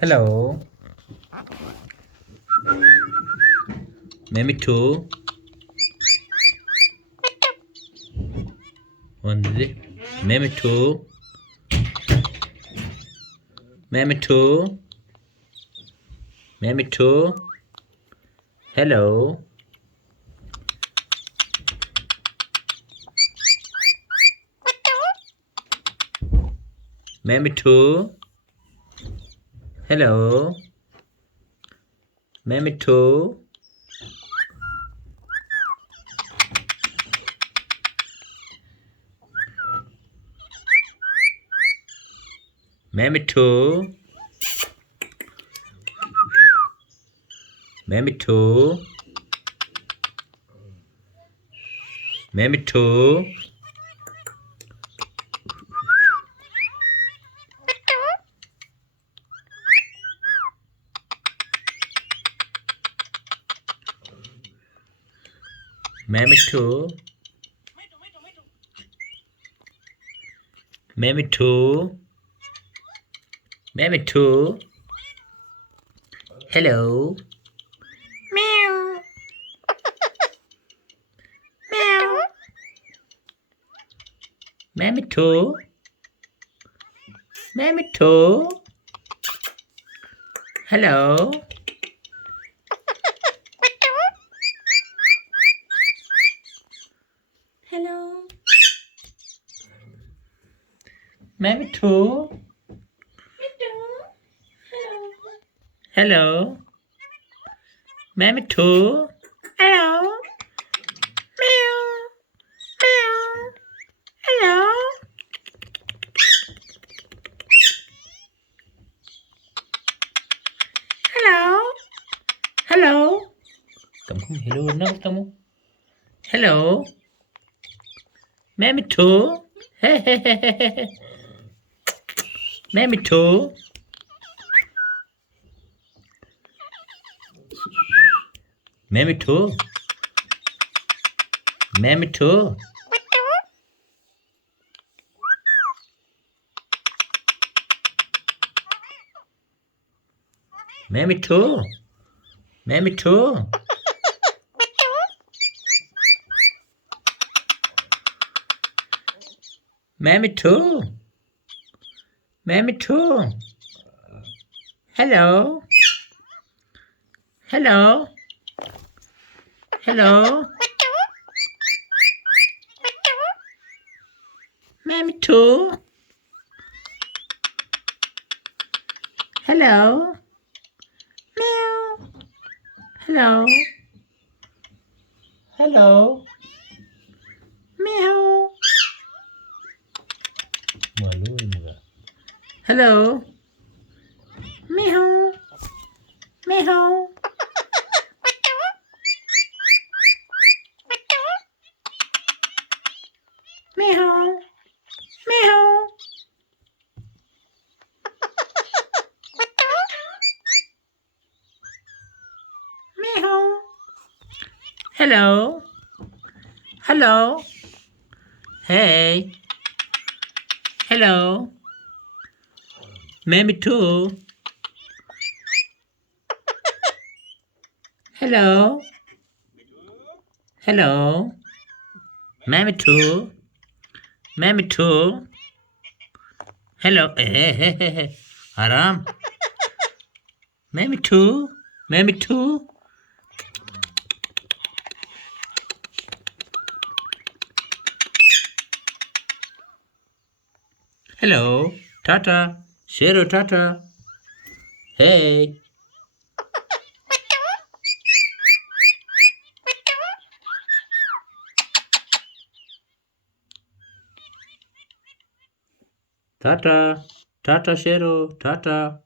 Hello. Maybe two. One day. Maybe two. Maybe two. Maybe two. Hello. Maybe two. Hello. Maybe two. Maybe two. Maybe two. Maybe two. Maybe two. Maybe two. Maybe two. Hello. Meow. Meow. Maybe two. Maybe two. Hello. Hello. Maybe two. Hello. Maybe two. Hello. Meow. Meow. Hello. Hello. Hello. Kamu hello na kamu. Hello. Maybe two. Hey hey hey hey hey. Maybe two. Maybe two. Maybe two. Maybe two. Maybe two. Maybe two. Maybe two. Hello. Hello. Hello. Maybe two. Hello. Meow. Hello. Hello. Meow. Malu juga. Hello. Meow. Meow. Meow. Meow. Meow. Hello. Hello. Hey. Hello. Maybe two. Hello. Hello. Maybe two. Maybe two. Hello. Hey, hey, hey, hey. Aram. Maybe two. Maybe two. Hello. Tata. Shero Tata. Hey. Tata. Tata Shero. Tata.